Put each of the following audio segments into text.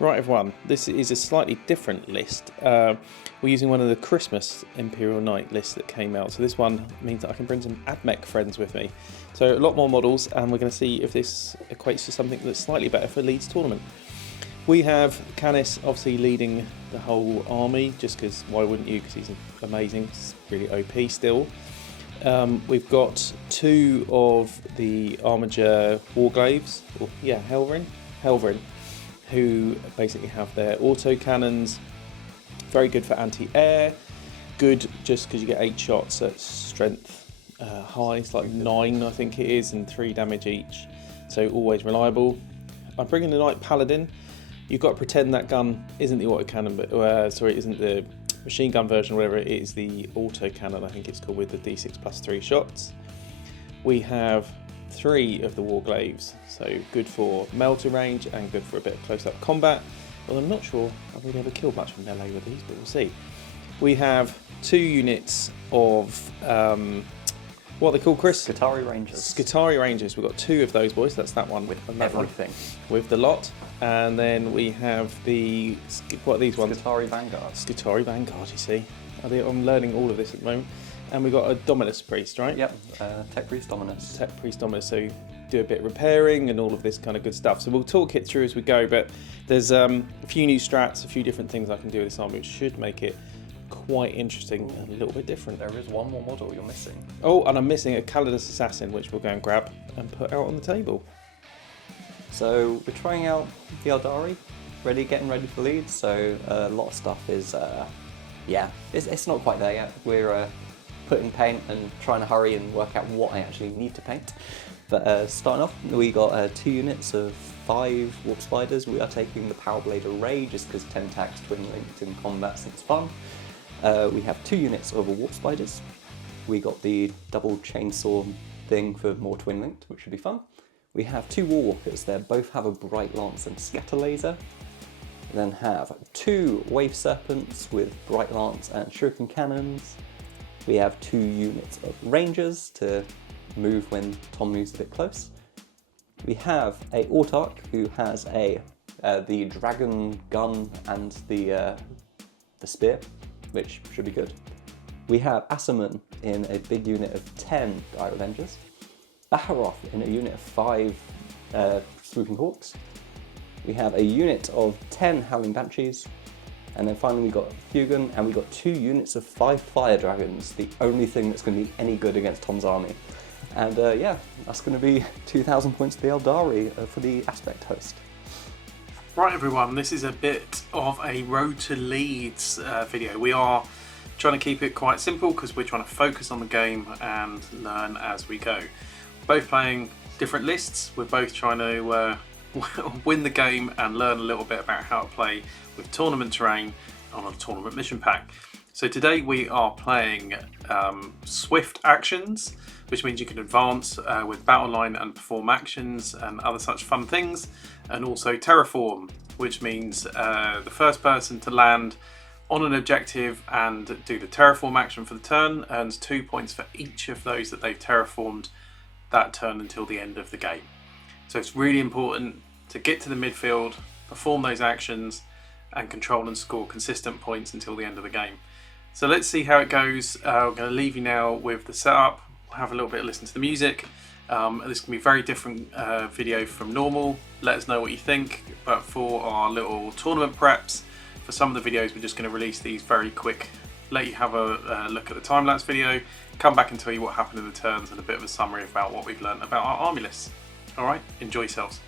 Right everyone, this is a slightly different list. We're using one of the Christmas Imperial Knight lists that came out. So this one means that I can bring some AdMech friends with me. So a lot more models, and we're going to see if this equates to something that's slightly better for Leeds tournament. We have Canis obviously leading the whole army, just because why wouldn't you, because he's amazing, he's really OP still. We've got two of the Armiger Warglaves, Helverin, who basically have their auto cannons, very good for anti-air, good just because you get 8 shots at strength high, it's like 9 I think it is, and 3 damage each, so always reliable. I'm bringing the Knight Paladin. You've got to pretend that gun isn't the autocannon, but isn't the machine gun version, whatever it is, the auto cannon I think it's called, with the D6 plus 3 shots. We have 3 of the Warglaves, so good for melter range and good for a bit of close-up combat. Well, I'm not sure I've really ever killed much from melee with these, but we'll see. We have 2 units of what are they called, Chris? Skitarii Rangers. Skitarii Rangers. We've got 2 of those boys. That's that one with everything. With the lot. And then we have the, what are these ones? Skitarii Vanguard. Skitarii Vanguard, you see. I'm learning all of this at the moment. And we've got a Dominus Priest, right? Yep, Tech Priest Dominus. Tech Priest Dominus, so do a bit of repairing and all of this kind of good stuff. So we'll talk it through as we go, but there's a few new strats, a few different things I can do with this army, which should make it quite interesting and a little bit different. There is one more model you're missing. Oh, and I'm missing a Calidus Assassin, which we'll go and grab and put out on the table. So we're trying out the Alderi, getting ready for Leeds, so a lot of stuff is, it's not quite there yet. We're putting paint and trying to hurry and work out what I actually need to paint. But starting off, we got 2 units of 5 Warp Spiders. We are taking the Power Blade Array just because Tentax twin linked in combat seems fun. We have 2 units of Warp Spiders. We got the double chainsaw thing for more twin linked, which should be fun. We have 2 Warwalkers. They both have a Bright Lance and Scatter Laser. We then have 2 Wave Serpents with Bright Lance and Shuriken Cannons. We have 2 units of Rangers to move when Tom moves a bit close. We have a Autarch who has the Dragon Gun and the Spear, which should be good. We have Asaman in a big unit of 10 Dire Avengers. Baharoth in a unit of 5 Swooping Hawks. We have a unit of 10 Howling Banshees. And then finally we got Fugan, and we got 2 units of 5 Fire Dragons, the only thing that's going to be any good against Tom's army. And that's going to be 2,000 points to the Alderi for the Aspect host. Right everyone, this is a bit of a Road to Leeds video. We are trying to keep it quite simple because we're trying to focus on the game and learn as we go. Both playing different lists, we're both trying to win the game and learn a little bit about how to play with tournament terrain on a tournament mission pack. So today we are playing swift actions, which means you can advance with battle line and perform actions and other such fun things, and also terraform, which means the first person to land on an objective and do the terraform action for the turn earns 2 points for each of those that they've terraformed that turn until the end of the game. So it's really important to get to the midfield, perform those actions, and control and score consistent points until the end of the game. So let's see how it goes. I'm going to leave you now with the setup. We'll have a little bit of listen to the music. This can be a very different video from normal. Let us know what you think. But for our little tournament preps, for some of the videos, we're just going to release these very quick. Let you have a look at the time-lapse video, come back and tell you what happened in the turns and a bit of a summary about what we've learned about our army lists. Alright, enjoy yourselves.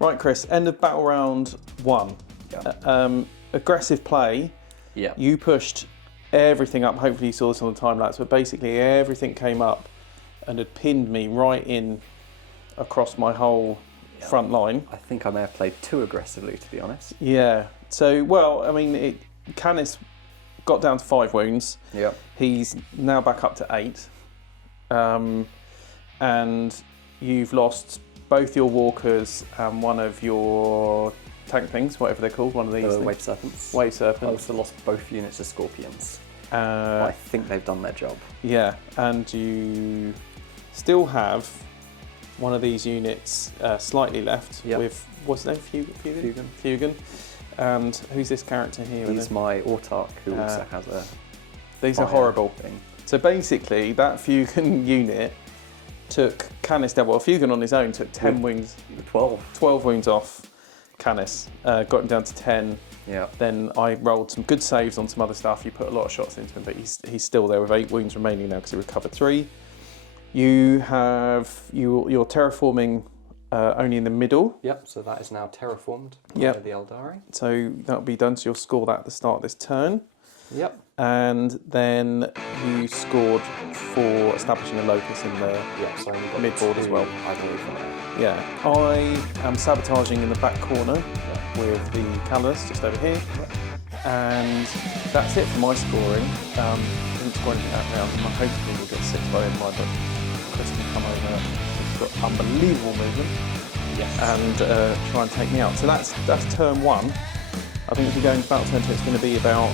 Right, Chris, end of battle round 1. Yeah. Aggressive play. Yeah. You pushed everything up. Hopefully you saw this on the time lapse, but basically everything came up and had pinned me right in across my whole front line. I think I may have played too aggressively, to be honest. Yeah. So, well, I mean, Canis got down to 5 wounds. Yeah. He's now back up to 8. And you've lost both your walkers and one of your tank things, whatever they're called, one of these things. Wave serpents. Wave I serpents. also lost both units of scorpions. I think they've done their job. Yeah, and you still have one of these units slightly left with, what's his name? Fugan. And who's this character here? He's my Autark, who also has a... These are horrible. Thing. So basically, that Fugan unit took Canis down. Well, Fugan on his own took 10 wounds. 12 wounds off Canis. Got him down to 10. Yeah. Then I rolled some good saves on some other stuff. You put a lot of shots into him, but he's still there with 8 wounds remaining now because he recovered 3. You have you're terraforming only in the middle. Yep. So that is now terraformed by the Alderi. So that'll be done. So you'll score that at the start of this turn. Yep. And then you scored for establishing a locus in the mid-board as well. I believe from there. Yeah, I am sabotaging in the back corner with the Calidus just over here. And that's it for my scoring. Didn't score anything that round. I'm hoping we'll get 6 by the end of my book. Chris can come over. He's got unbelievable movement. Yes. And try and take me out. So that's turn 1. I think if we go into battle turn 2, it's going to be about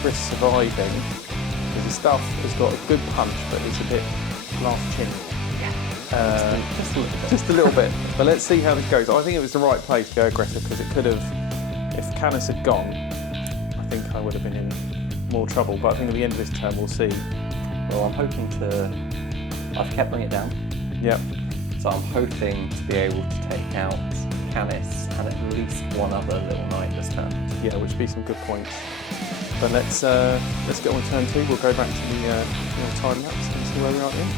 Chris surviving, because his stuff has got a good punch, but it's a bit last chin. Just a little bit. But let's see how this goes. I think it was the right play to go aggressive, because it could have, if Canis had gone, I think I would have been in more trouble. But I think at the end of this turn we'll see. Well, I'm hoping I've kept bringing it down. Yep. So I'm hoping to be able to take out Canis and at least one other little knight this turn. Yeah, which would be some good points. But let's get on with turn 2. We'll go back to the time lapse and see where we are at the end.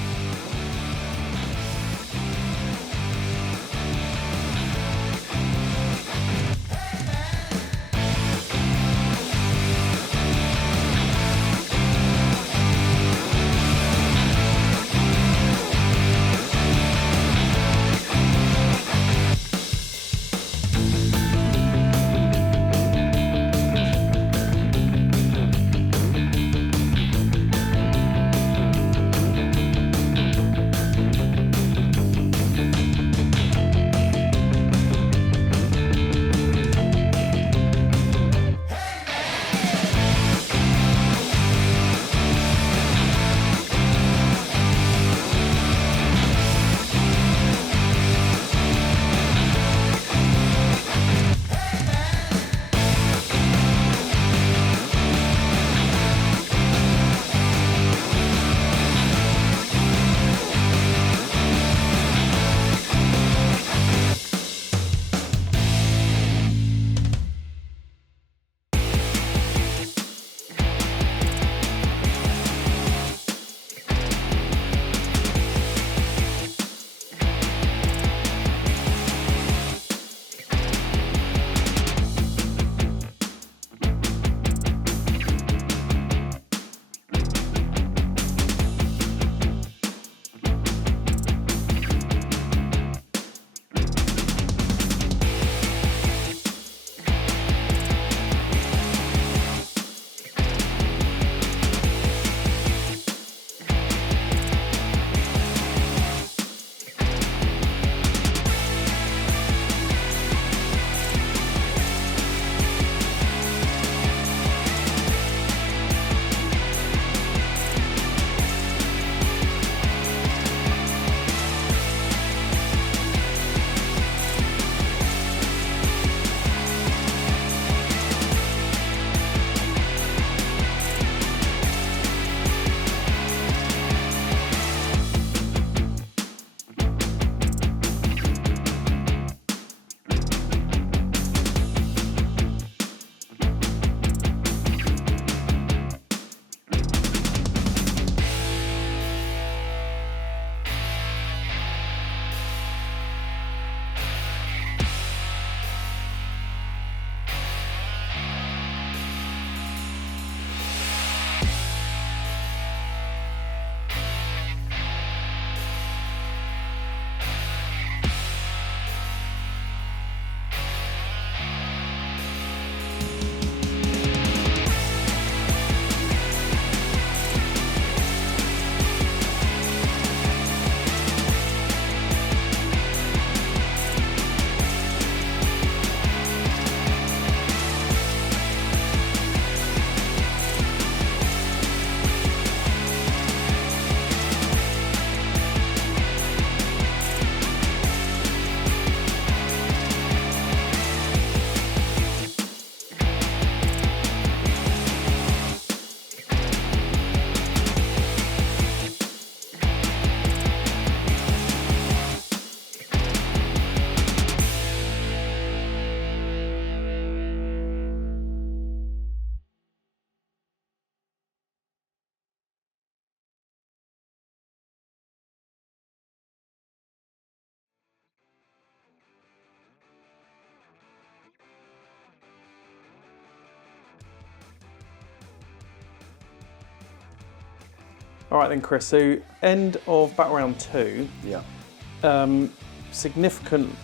All right then, Chris. So end of battle round 2. Yeah. Significant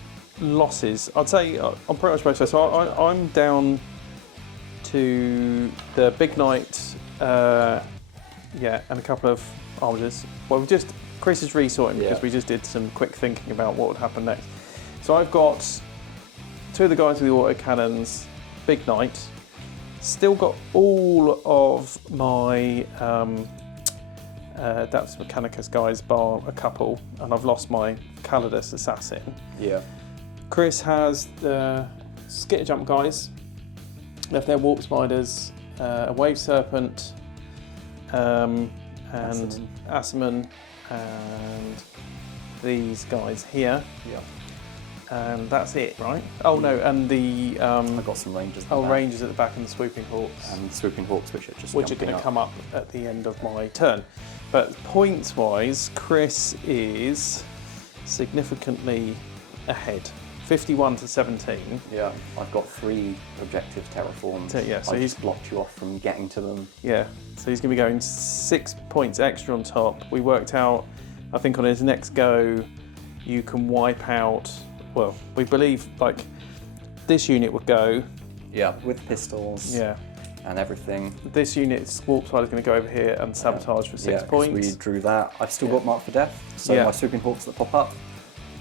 losses. I'd say I'm pretty much both. So I'm down to the Big Knight, and a couple of armatures. Well, Chris is resorting because we just did some quick thinking about what would happen next. So I've got 2 of the guys with the autocannons, Big Knight. Still got all of my Adeptus Mechanicus guys, bar a couple, and I've lost my Calidus Assassin. Yeah. Chris has the Skitter Jump guys, left their Warp Spiders, a Wave Serpent, and Assaman, and these guys here. Yeah. And that's it, right? Oh no, and the I've got some Rangers. Rangers at the back and the Swooping Hawks. And the Swooping Hawks, which are going to come up at the end of my turn. But points-wise, Chris is significantly ahead, 51 to 17. Yeah, I've got 3 objective terraforms. So he's blocked you off from getting to them. Yeah, so he's going to be going 6 points extra on top. We worked out, I think on his next go, you can wipe out. Well, we believe like this unit would go. Yeah, with pistols. Yeah. And everything. This unit's Warp Spider is going to go over here and sabotage for 6 points. We drew that. I've still got Mark for Death, so my Swooping Hawks that pop up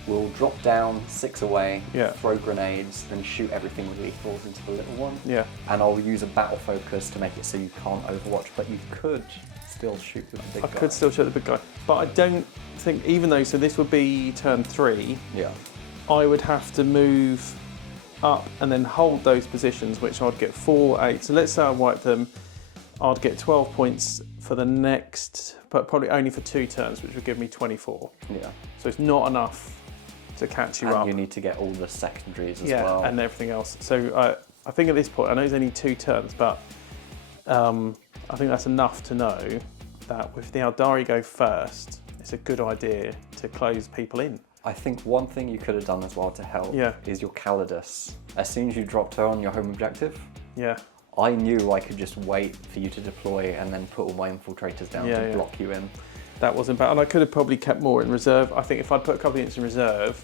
will drop down 6 away, throw grenades, then shoot everything with lethals into the little one. Yeah. And I'll use a battle focus to make it so you can't overwatch, but you could still shoot with the big guy. I could still shoot the big guy, but I don't think, even though, so this would be turn 3. Yeah. I would have to move up and then hold those positions, which I'd get 4, 8. So let's say I wipe them, I'd get 12 points for the next, but probably only for 2 turns, which would give me 24. Yeah. So it's not enough to catch you up. And you need to get all the secondaries as well. well. Yeah, and everything else. So I think at this point, I know it's only 2 turns, but I think that's enough to know that if the Alderi go first, it's a good idea to close people in. I think one thing you could have done as well to help is your Calidus. As soon as you dropped her on your home objective, I knew I could just wait for you to deploy and then put all my infiltrators down to block you in. That wasn't bad, and I could have probably kept more in reserve. I think if I'd put a couple of units in reserve,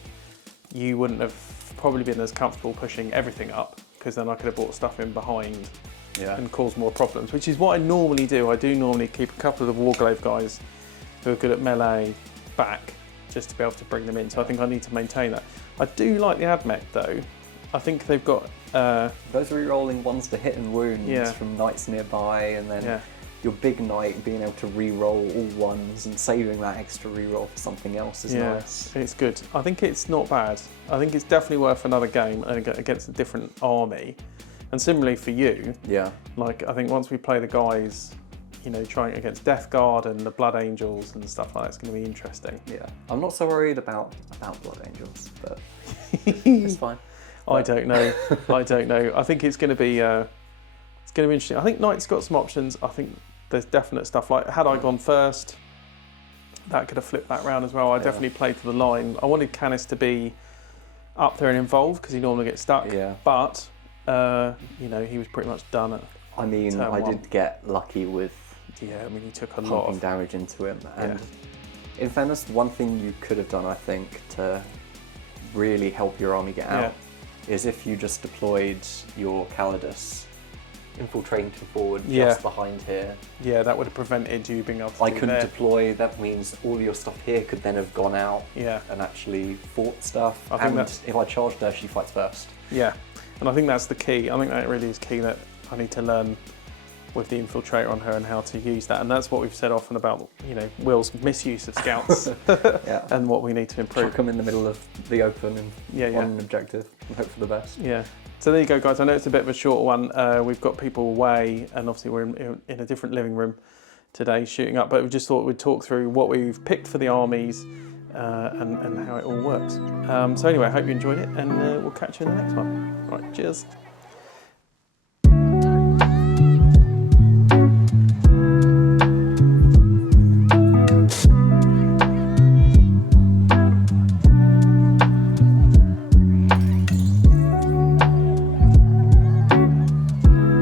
you wouldn't have probably been as comfortable pushing everything up, because then I could have brought stuff in behind and caused more problems, which is what I normally do. I do normally keep a couple of the Warglaive guys who are good at melee back, just to be able to bring them in. So I think I need to maintain that. I do like the AdMech though. I think they've got those re-rolling ones to hit and wounds from knights nearby, and then your big knight being able to re-roll all ones and saving that extra re-roll for something else is nice. It's good. I think it's not bad. I think it's definitely worth another game against a different army. And similarly for you, like I think once we play the guys, you know, trying against Death Guard and the Blood Angels and stuff like that, it's going to be interesting. Yeah, I'm not so worried about Blood Angels, but it's fine. I don't know. I don't know. I think it's going to be interesting. I think Knight's got some options. I think there's definite stuff like, had I gone first, that could have flipped that round as well. I definitely played to the line. I wanted Canis to be up there and involved because he normally gets stuck. Yeah. But you know, he was pretty much done at. I mean, I did get lucky with. Yeah, I mean, he took a lot of damage into him. And in fairness, one thing you could have done, I think, to really help your army get out is if you just deployed your Calidus infiltrating forward just behind here. Yeah, that would have prevented you being able to I couldn't deploy, that means all your stuff here could then have gone out and actually fought stuff. And if I charged her, she fights first. Yeah, and I think that's the key. I think that really is key, that I need to learn with the infiltrator on her and how to use that. And that's what we've said often about, you know, Will's misuse of scouts and what we need to improve. Chuck them in the middle of the open and on an objective and hope for the best. Yeah. So there you go, guys. I know it's a bit of a short one. We've got people away, and obviously we're in a different living room today shooting up, but we just thought we'd talk through what we've picked for the armies and how it all works. So anyway, I hope you enjoyed it, and we'll catch you in the next one. All right, cheers.